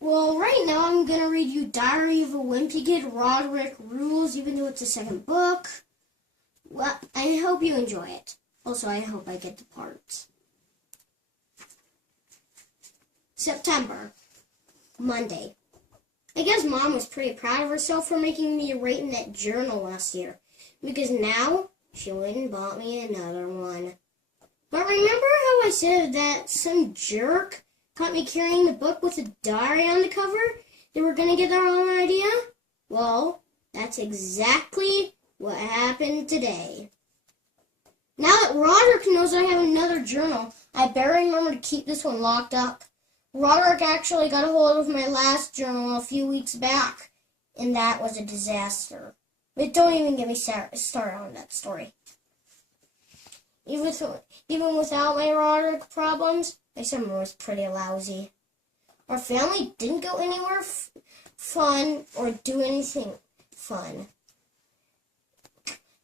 Well, right now I'm going to read you Diary of a Wimpy Kid, Roderick Rules, even though it's the second book. Well, I hope you enjoy it. Also, I hope I get the parts. September, Monday. I guess Mom was pretty proud of herself for making me write in that journal last year, because now she went and bought me another one. But remember how I said that some jerk caught me carrying the book with a diary on the cover? They were going to get their own idea? Well, that's exactly what happened today. Now that Roderick knows I have another journal, I better remember to keep this one locked up. Roderick actually got a hold of my last journal a few weeks back, and that was a disaster. But don't even get me started on that story. Even without my Roderick problems, my summer was pretty lousy. Our family didn't go anywhere fun or do anything fun.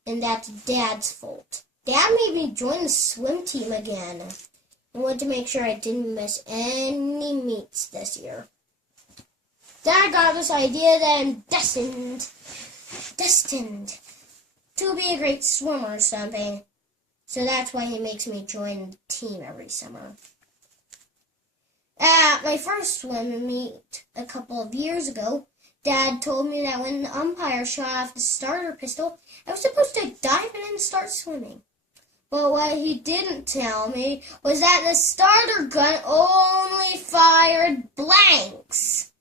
And that's Dad's fault. Dad made me join the swim team again. I wanted to make sure I didn't miss any meets this year. Dad got this idea that I'm destined to be a great swimmer or something. So that's why he makes me join the team every summer. At my first swim meet a couple of years ago, Dad told me that when the umpire shot off the starter pistol, I was supposed to dive in and start swimming. But what he didn't tell me was that the starter gun only fired blanks.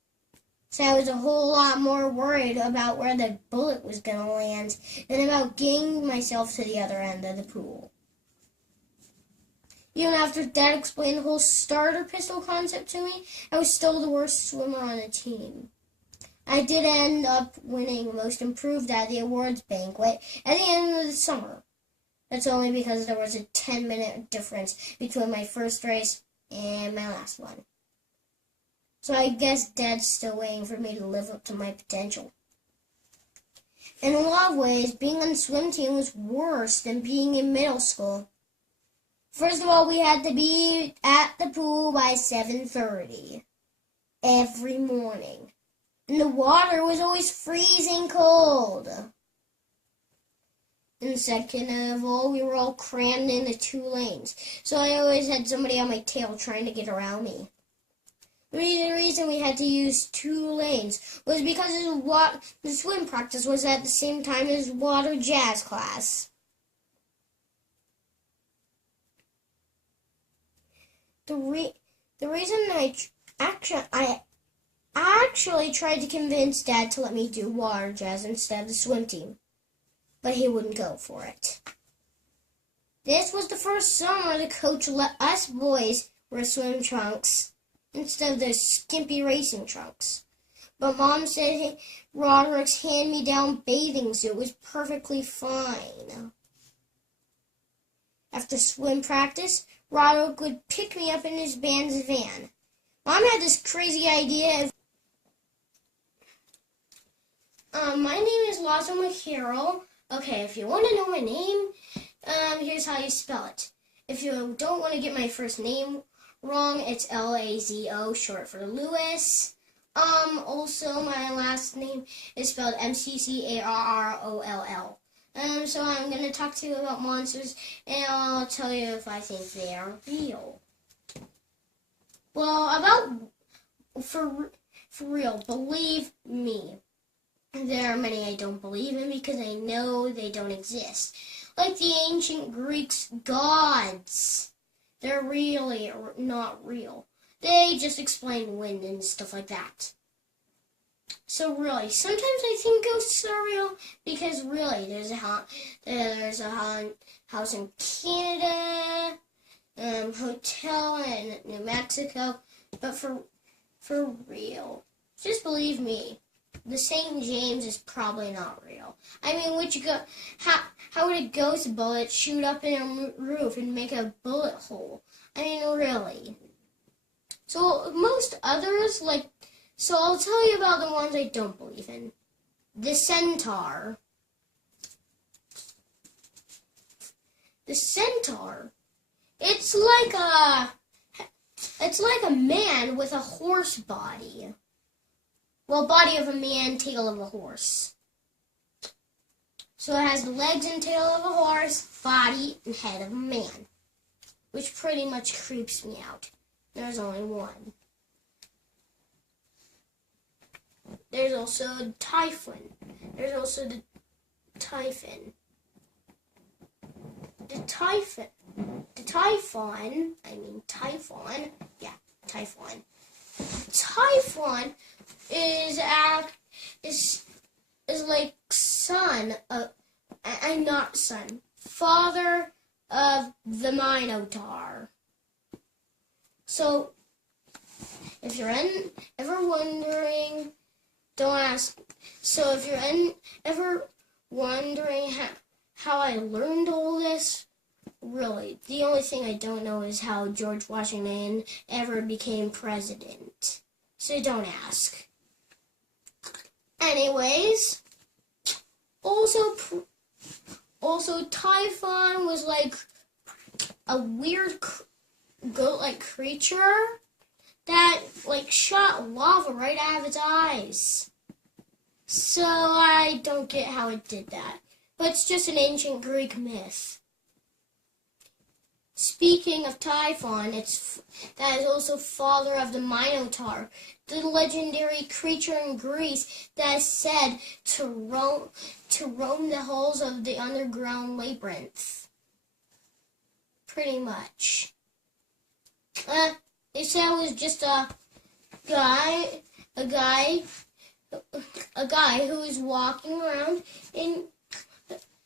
So I was a whole lot more worried about where the bullet was going to land than about getting myself to the other end of the pool. Even after Dad explained the whole starter pistol concept to me, I was still the worst swimmer on the team. I did end up winning Most Improved at the awards banquet at the end of the summer. That's only because there was a 10-minute difference between my first race and my last one. So I guess Dad's still waiting for me to live up to my potential. In a lot of ways, being on the swim team was worse than being in middle school. First of all, we had to be at the pool by 7:30 every morning. And the water was always freezing cold. And second of all, we were all crammed into 2 lanes. So I always had somebody on my tail trying to get around me. The reason we had to use 2 lanes was because the swim practice was at the same time as water jazz class. The reason I actually tried to convince Dad to let me do water jazz instead of the swim team, but he wouldn't go for it. This was the first summer the coach let us boys wear swim trunks instead of those skimpy racing trunks. But Mom said Roderick's hand-me-down bathing suit was perfectly fine. After swim practice, Roderick would pick me up in his band's van. Mom had this crazy idea of... my name is Lazo McHarrell. Okay, if you want to know my name, here's how you spell it. If you don't want to get my first name wrong, it's Lazo, short for Lewis. Also, my last name is spelled Mccarroll. So I'm going to talk to you about monsters, and I'll tell you if I think they are real. Well, for real, believe me, there are many I don't believe in because I know they don't exist. Like the ancient Greeks' gods. They're really not real. They just explain wind and stuff like that. So really, sometimes I think ghosts are real because really, there's a house in Canada, hotel in New Mexico, but for real, just believe me, the St. James is probably not real. I mean, how would a ghost bullet shoot up in a roof and make a bullet hole? I mean, really. So most others, so I'll tell you about the ones I don't believe in. The centaur. The centaur. It's like It's like a man with a horse body. Well, body of a man, tail of a horse. So it has the legs and tail of a horse, body and head of a man. Which pretty much creeps me out. There's only one. There's also Typhon. There's also the Typhon. The Typhon. Typhon is like son of, and not son, father of the Minotaur. So, if you're ever wondering, don't ask. So, if you're ever wondering how I learned all this, really, the only thing I don't know is how George Washington ever became president. So don't ask. Anyways, also Typhon was like a weird goat-like creature that like shot lava right out of its eyes. So I don't get how it did that. But it's just an ancient Greek myth. Speaking of Typhon, that is also father of the Minotaur, the legendary creature in Greece that is said to roam the halls of the underground labyrinth. Pretty much. They said it was just a guy who was walking around and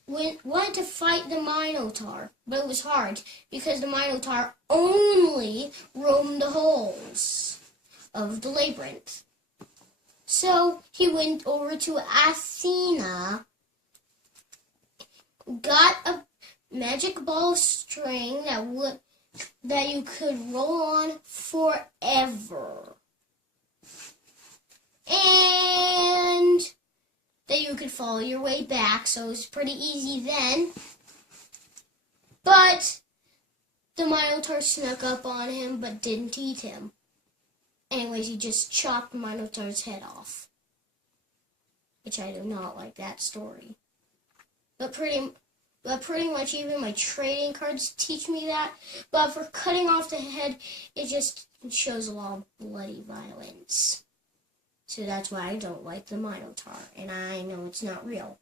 wanted to fight the Minotaur, but it was hard because the Minotaur only roamed the halls of the labyrinth. So he went over to Athena, got a magic ball of string that you could roll on forever, and that you could follow your way back, so it was pretty easy then. But the Minotaur snuck up on him but didn't eat him. Anyways, he just chopped the Minotaur's head off. Which I do not like that story. But pretty much even my trading cards teach me that. But for cutting off the head, it just shows a lot of bloody violence. So that's why I don't like the Minotaur, and I know it's not real.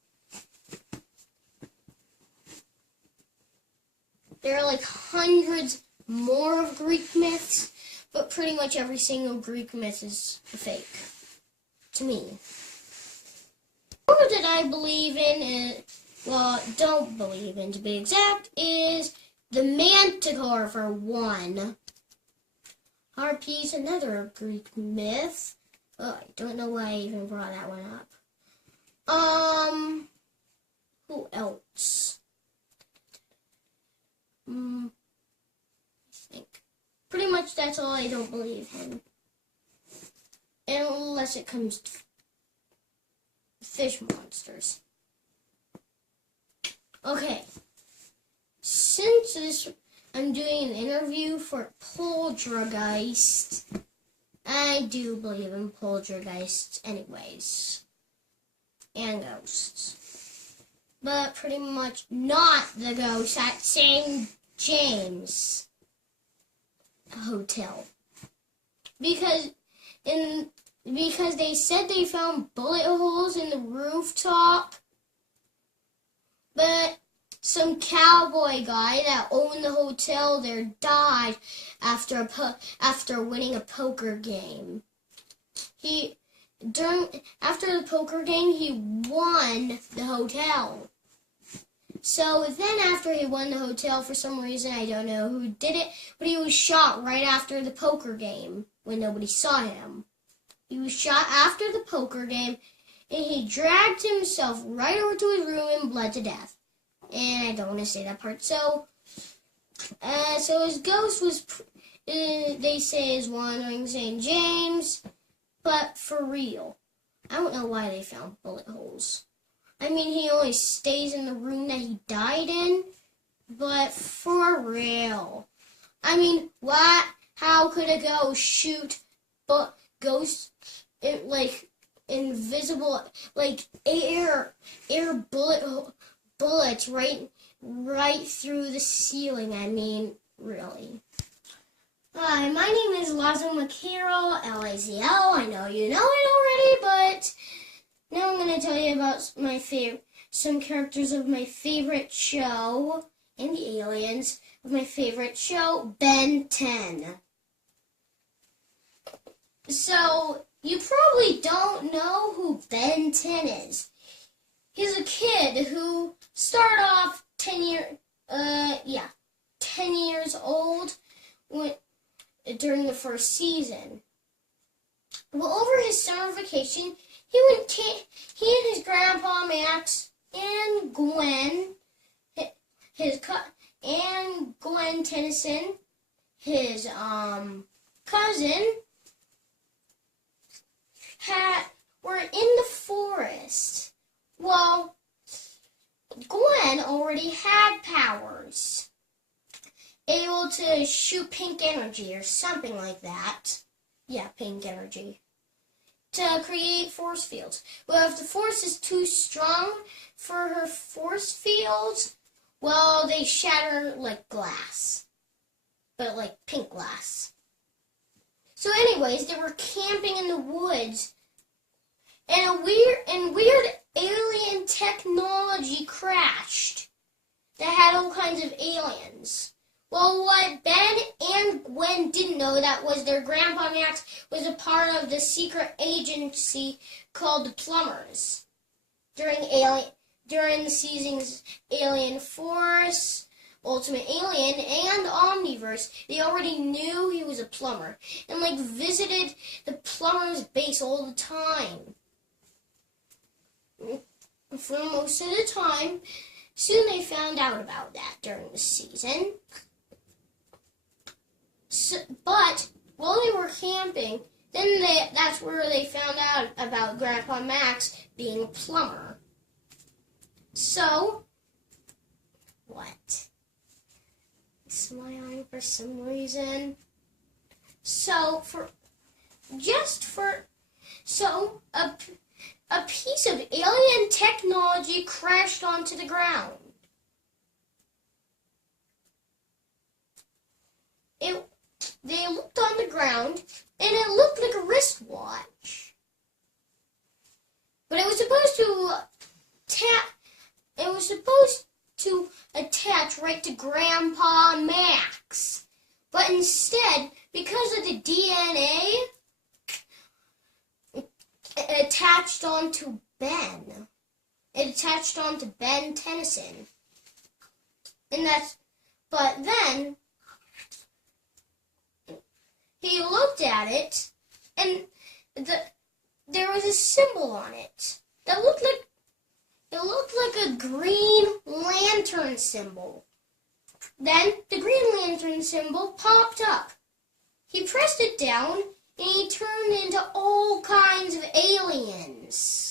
There are like hundreds more of Greek myths, but pretty much every single Greek myth is fake, to me. Or that I believe in, don't believe in to be exact, is the Manticore for one. Harpies, another Greek myth. Oh, I don't know why I even brought that one up. Who else? I think. Pretty much that's all I don't believe in. Unless it comes to fish monsters. Okay. Since I'm doing an interview for Poltergeist, I do believe in poltergeists anyways. And ghosts. But pretty much not the ghost at St. James Hotel. Because they said they found bullet holes in the rooftop. But some cowboy guy that owned the hotel there died after winning a poker game. After the poker game, he won the hotel. So then after he won the hotel, for some reason, I don't know who did it, but he was shot right after the poker game when nobody saw him. He was shot after the poker game, and he dragged himself right over to his room and bled to death. And I don't want to say that part. So his ghost was, they say, is wandering St. James, but for real. I don't know why they found bullet holes. I mean, he only stays in the room that he died in, but for real. I mean, why? How could a ghost shoot ghosts like invisible, like air bullets right through the ceiling? I mean, really. Hi, my name is Lazo McCarroll, L-A-Z-O. I know you know it already, but now I'm going to tell you about some characters of my favorite show and the aliens of my favorite show, Ben 10. So, you probably don't know who Ben 10 is. He's a kid who started off 10 years old during the first season. Well, over his summer vacation, he and his grandpa Max and Gwen Tennyson, his cousin, were in the forest. Well, Gwen already had powers, able to shoot pink energy or something like that. Yeah, pink energy. To create force fields. Well, if the force is too strong for her force fields, well, they shatter like glass. But like pink glass. So anyways, they were camping in the woods, and weird alien technology crashed that had all kinds of aliens. Well, what Ben and Gwen didn't know that was their grandpa Max was a part of the secret agency called the Plumbers. During the seasons Alien Force, Ultimate Alien, and Omniverse, they already knew he was a plumber and visited the plumber's base all the time. For most of the time, soon they found out about that during the season. But while they were camping, that's where they found out about Grandpa Max being a plumber. So, what? It's my eye for some reason. A piece of alien technology crashed onto the ground. They looked on the ground, and it looked like a wristwatch. But it was supposed to attach right to Grandpa Max. But instead, because of the DNA, it attached onto Ben. It attached onto Ben Tennyson. But then he looked at it, and there was a symbol on it that looked like a Green Lantern symbol. Then the Green Lantern symbol popped up. He pressed it down, and he turned into all kinds of aliens.